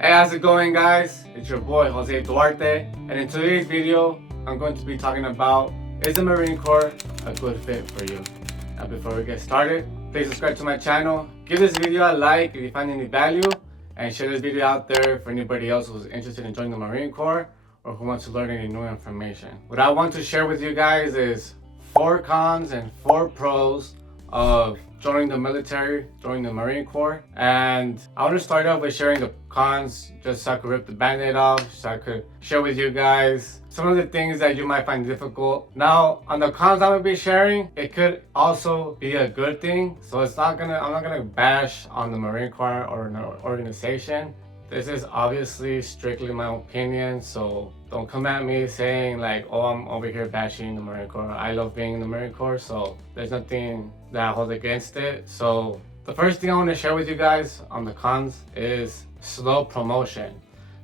Hey, how's it going, guys? It's your boy Jose Duarte, and in today's video, I'm going to be talking about, is the Marine Corps a good fit for you? Now, before we get started, please subscribe to my channel, give this video a like if you find any value, and share this video out there for anybody else who's interested in joining the Marine Corps or who wants to learn any new information. What I want to share with you guys is 4 cons and 4 pros of joining the military, joining the Marine Corps. And I want to start off with sharing the cons just so I could rip the band-aid off, so I could share with you guys some of the things that you might find difficult. Now, on the cons I'm gonna be sharing, it could also be a good thing. So I'm not gonna bash on the Marine Corps or an organization. This is obviously strictly my opinion, so don't come at me saying like, oh, I'm over here bashing the Marine Corps. I love being in the Marine Corps, so there's nothing that I hold against it. So the first thing I want to share with you guys on the cons is slow promotion.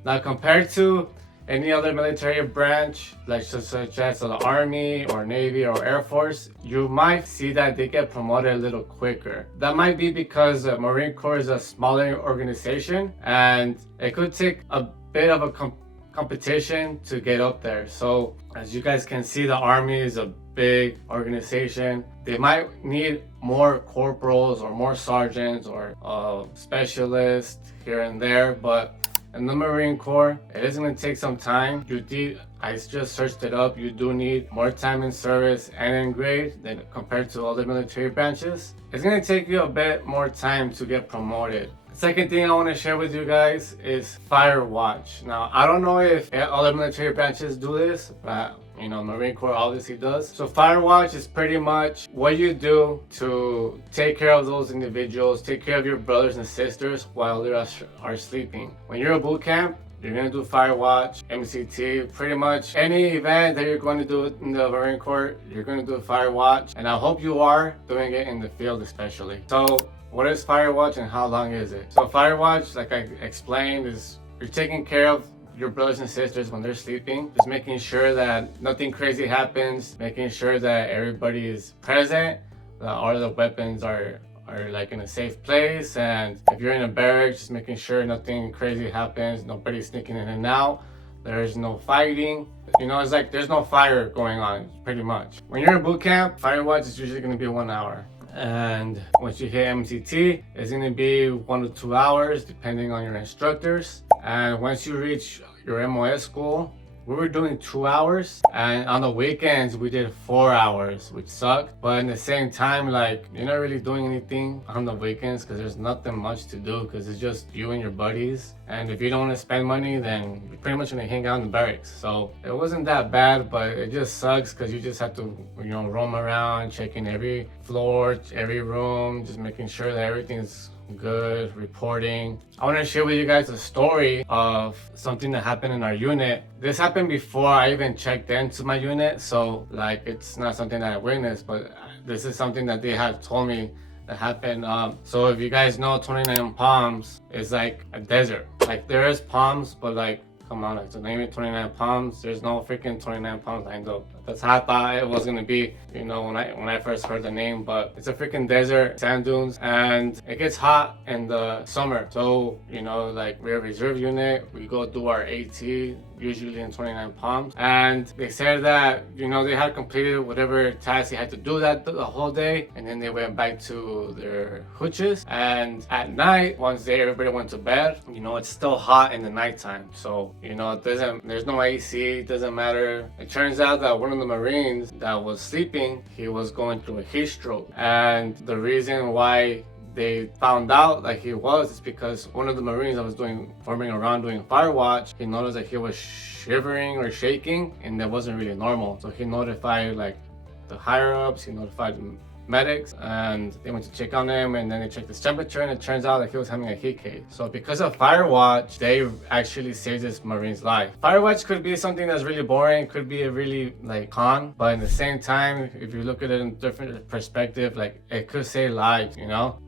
Now, compared to any other military branch, like such as the Army or Navy or Air Force, you might see that they get promoted a little quicker. That might be because the Marine Corps is a smaller organization and it could take a bit of a competition to get up there. So as you guys can see, the Army is a big organization. They might need more corporals or more sergeants or specialists here and there, but in the Marine Corps, it is going to take some time. I just searched it up. You do need more time in service and in grade than compared to other military branches. It's going to take you a bit more time to get promoted. The second thing I want to share with you guys is fire watch. Now, I don't know if other military branches do this, but Marine Corps obviously does. So fire watch is pretty much what you do to take care of those individuals, take care of your brothers and sisters while they are sleeping. When you're at boot camp, you're gonna do fire watch, MCT, pretty much any event that you're going to do in the Marine Corps, you're gonna do fire watch. And I hope you are doing it in the field especially. So what is fire watch and how long is it? So fire watch, like I explained, is you're taking care of your brothers and sisters when they're sleeping, just making sure that nothing crazy happens, making sure that everybody is present, that all the weapons are like in a safe place, and if you're in a barracks, just making sure nothing crazy happens, nobody's sneaking in and out, there's no fighting. It's like there's no fire going on, pretty much. When you're in boot camp, fire watch is usually gonna be 1 hour. And once you hit MCT, it's gonna be 1 to 2 hours, depending on your instructors. And once you reach your MOS school, we were doing 2 hours, and on the weekends we did 4 hours, which sucked. But in the same time, like, you're not really doing anything on the weekends because there's nothing much to do, because it's just you and your buddies. And if you don't want to spend money, then you're pretty much gonna hang out in the barracks. So it wasn't that bad, but it just sucks because you just have to roam around, checking every floor, every room, just making sure that everything's good, reporting. I want to share with you guys a story of something that happened in our unit. This happened before I even checked into my unit, so like it's not something that I witnessed, but this is something that they had told me that happened. So if you guys know, 29 Palms is like a desert. Like there is palms, but like, come on, like, to name it 29 Palms, there's no freaking 29 palms lined up. That's how I thought it was gonna be, when I first heard the name. But it's a freaking desert, sand dunes, and it gets hot in the summer. So, like, we're a reserve unit, we go do our AT, usually in 29 Palms. And they said that, they had completed whatever task they had to do that the whole day, and then they went back to their hooches. And at night, once everybody went to bed, it's still hot in the nighttime. So, there's no AC, it doesn't matter. It turns out that one of the Marines that was sleeping, he was going through a heat stroke. And the reason why they found out like he was is because one of the Marines that was forming around doing fire watch, he noticed that he was shivering or shaking, and that wasn't really normal. So he notified like the higher ups, he notified medics, and they went to check on him, and then they checked his temperature, and it turns out that he was having a heat case. So because of fire watch, they actually saved this Marine's life. Fire watch could be something that's really boring, could be a really like con, but at the same time, if you look at it in a different perspective, like it could save lives,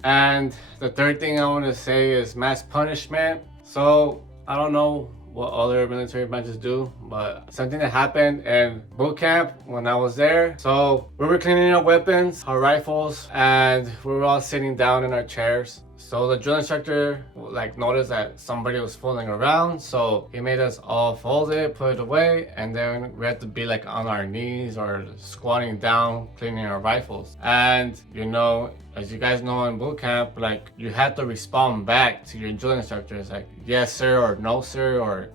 And the third thing I want to say is mass punishment. So I don't know what other military branches do, but something that happened in boot camp when I was there. So we were cleaning up weapons, our rifles, and we were all sitting down in our chairs. So the drill instructor like noticed that somebody was fooling around, so he made us all fold it, put it away, and then we had to be like on our knees or squatting down, cleaning our rifles. And you know, as you guys know in boot camp, like you had to respond back to your drill instructors, like yes sir or no sir, or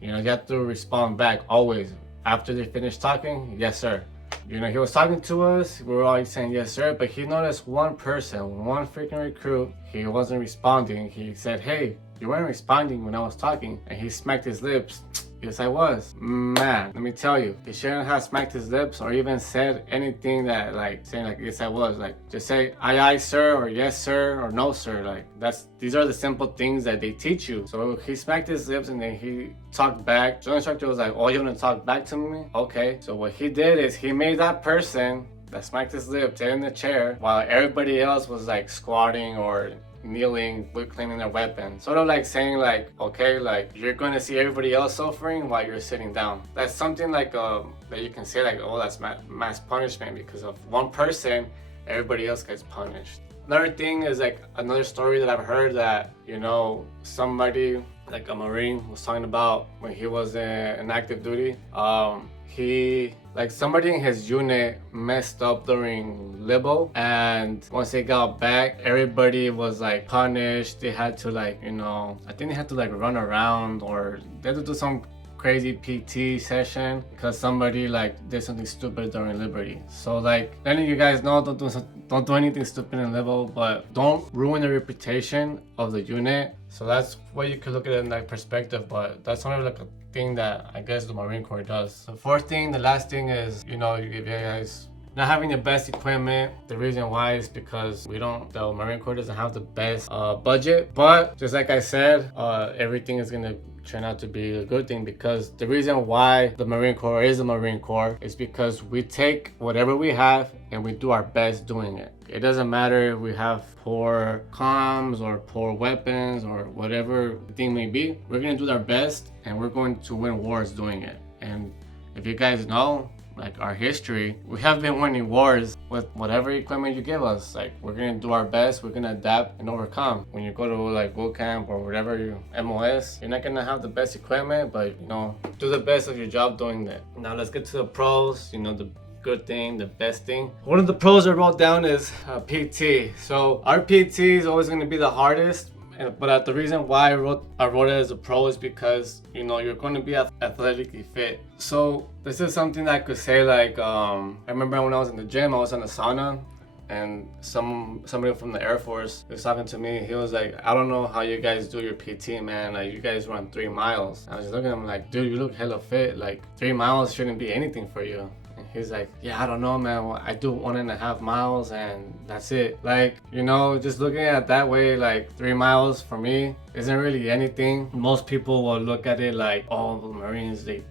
you know, you have to respond back always after they finish talking. Yes sir. You know, he was talking to us, we were always saying yes sir, but he noticed one person, one freaking recruit, he wasn't responding. He said, hey, you weren't responding when I was talking, and he smacked his lips. Yes I was. Man, let me tell you, he shouldn't have smacked his lips or even said anything that like saying like yes I was. Like just say aye sir, or yes sir, or no sir. Like these are the simple things that they teach you. So he smacked his lips and then he talked back. Drill instructor was like, oh, you want to talk back to me? Okay. So what he did is he made that person that smacked his lips sit in the chair while everybody else was like squatting or kneeling with cleaning their weapon, sort of like saying like, okay, like you're going to see everybody else suffering while you're sitting down. That's something like that you can say like, oh, that's mass punishment, because of one person everybody else gets punished. Another thing is like another story that I've heard, that you know, somebody like a Marine was talking about when he was in active duty. He like somebody in his unit messed up during libo, and once they got back, everybody was like punished. They had to like, you know, I think they had to like run around, or they had to do some crazy PT session because somebody like did something stupid during liberty. So like letting you guys know, don't do anything stupid in libo, but don't ruin the reputation of the unit. So that's what you could look at it in that perspective, but that's sort of like a thing that I guess the Marine Corps does. The fourth thing, the last thing is, you know, if you guys not having the best equipment. The reason why is because the Marine Corps doesn't have the best budget. But just like I said, everything is gonna turn out to be a good thing, because the reason why the Marine Corps is the Marine Corps is because we take whatever we have and we do our best doing it. It doesn't matter if we have poor comms or poor weapons or whatever the thing may be. We're gonna do our best and we're going to win wars doing it. And if you guys know, like our history, we have been winning wars with whatever equipment you give us. Like we're gonna do our best, we're gonna adapt and overcome. When you go to like boot camp or whatever MOS, you're not gonna have the best equipment, but you know, do the best of your job doing that. Now let's get to the pros. You know, the good thing, the best thing. One of the pros I wrote down is PT. So our PT is always gonna be the hardest. But the reason why I wrote it as a pro is because, you know, you're going to be athletically fit. So this is something that I could say, like I remember when I was in the gym, I was in the sauna, and somebody from the Air Force was talking to me. He was like, I don't know how you guys do your PT, man. Like you guys run 3 miles. I was just looking at him like, dude, you look hella fit. Like 3 miles shouldn't be anything for you. He's like, yeah, I don't know, man. I do 1.5 miles and that's it. Like, you know, just looking at it that way, like 3 miles for me isn't really anything. Most people will look at it like, oh, the Marines, they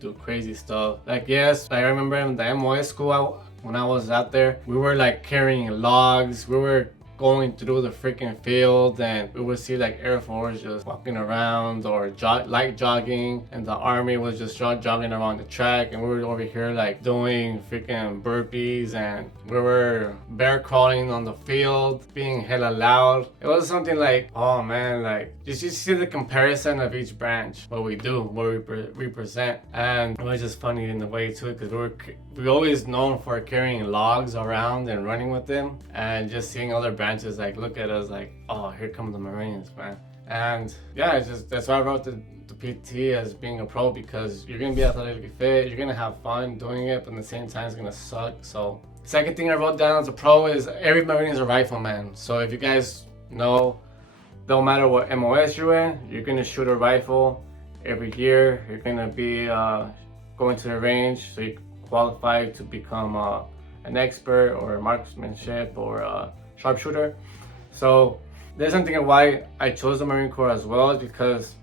do crazy stuff. Like, yes, I remember in the MOS school, when I was out there, we were like carrying logs. We were going through the freaking field, and we would see like Air Force just walking around or light jogging, and the Army was just jogging around the track, and we were over here like doing freaking burpees, and we were bear crawling on the field, being hella loud. It was something like, oh man, like just see the comparison of each branch, what we do, what we represent. And it was just funny in a way too, because we always known for carrying logs around and running with them, and just seeing other branches like look at us like, oh, here come the Marines, man. And yeah, that's why I wrote the PT as being a pro, because you're gonna be athletically fit, you're gonna have fun doing it, but at the same time it's gonna suck. So second thing I wrote down as a pro is every Marine is a rifleman. So if you guys know, don't matter what MOS you're in, you're gonna shoot a rifle every year. You're gonna be going to the range, so you qualify to become an expert or a marksmanship or a sharpshooter. So there's something why I chose the Marine Corps as well, is because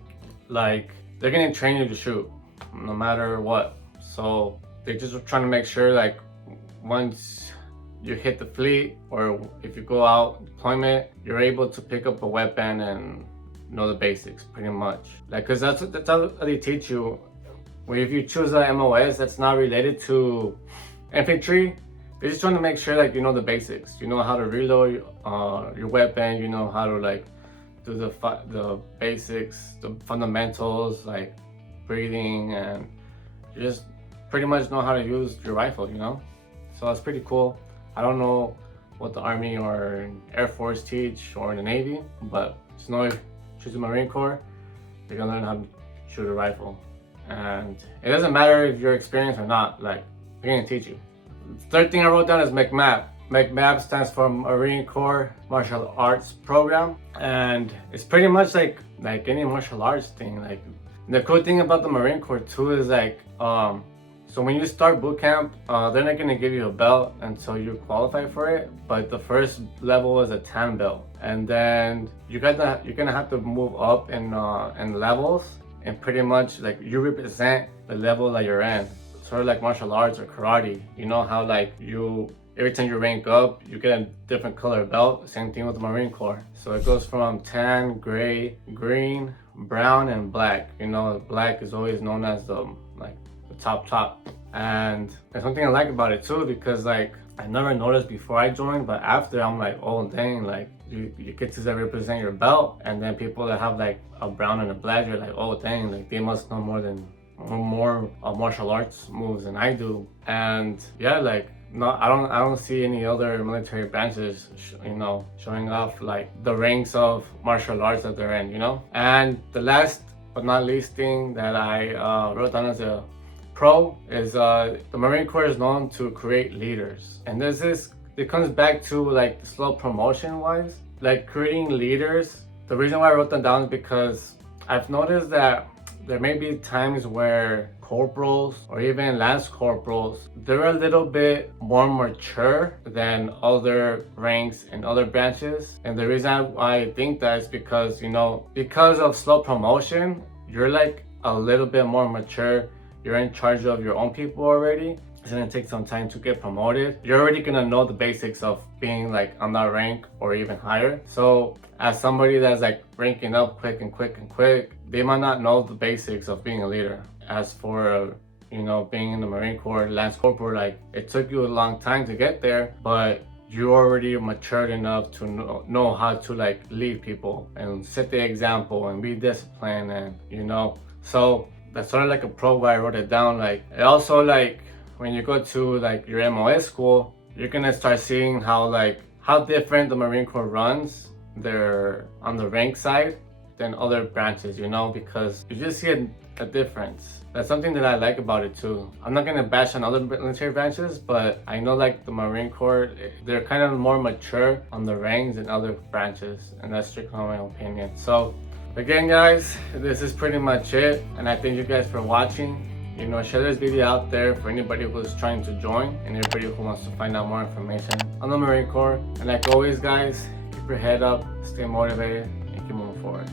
like they're gonna train you to shoot no matter what. So they're just trying to make sure like once you hit the fleet or if you go out deployment, you're able to pick up a weapon and know the basics pretty much. Like, cause that's how they teach you. Well, if you choose a MOS that's not related to infantry, They're just trying to make sure like you know the basics. You know how to reload your weapon. You know how to like do the basics, the fundamentals like breathing, and you just pretty much know how to use your rifle. You know, so that's pretty cool. I don't know what the Army or Air Force teach or in the Navy, but just know if you choose the Marine Corps, you're gonna learn how to shoot a rifle. And it doesn't matter if you're experienced or not, like, they're gonna teach you. The third thing I wrote down is MCMAP. MCMAP stands for Marine Corps Martial Arts Program. And it's pretty much like any martial arts thing. Like, the cool thing about the Marine Corps too is like, so when you start boot camp, they're not gonna give you a belt until you qualify for it. But the first level is a tan belt, and then you're gonna have to move up in levels, and pretty much like you represent the level that you're in. Sort of like martial arts or karate. You know how like every time you rank up, you get a different color belt. Same thing with the Marine Corps. So it goes from tan, gray, green, brown, and black. You know, black is always known as the top. And there's something I like about it too, because like I never noticed before I joined, but after I'm like, oh dang, like you get to represent your belt, and then people that have like a brown and a black, you're like, oh dang, like they must know more martial arts moves than I do. And yeah, like no, I don't see any other military branches you know, showing off like the ranks of martial arts that they're in, you know. And the last but not least thing that I wrote down as a pro is the Marine Corps is known to create leaders. And it comes back to like the slow promotion wise, like creating leaders. The reason why I wrote them down is because I've noticed that there may be times where corporals or even lance corporals, they're a little bit more mature than other ranks and other branches. And the reason why I think that is because, you know, because of slow promotion, you're like a little bit more mature. You're in charge of your own people already. It's gonna take some time to get promoted. You're already gonna know the basics of being like on that rank or even higher. So as somebody that's like ranking up quick, they might not know the basics of being a leader. As for you know, being in the Marine Corps, Lance Corporal, like it took you a long time to get there, but you already matured enough to know how to like lead people and set the example and be disciplined, and you know. So that's sort of like a pro why I wrote it down. Like it also, like when you go to like your MOS school, you're gonna start seeing how different the Marine Corps runs. They're on the rank side than other branches, you know, because you just see a difference. That's something that I like about it too. I'm not gonna bash on other military branches, but I know like the Marine Corps, they're kind of more mature on the ranks than other branches, and that's strictly my opinion. So again guys, this is pretty much it, and I thank you guys for watching. You know, share this video out there for anybody who's trying to join and anybody who wants to find out more information on the Marine Corps. And like always guys, keep your head up, stay motivated, and keep moving forward.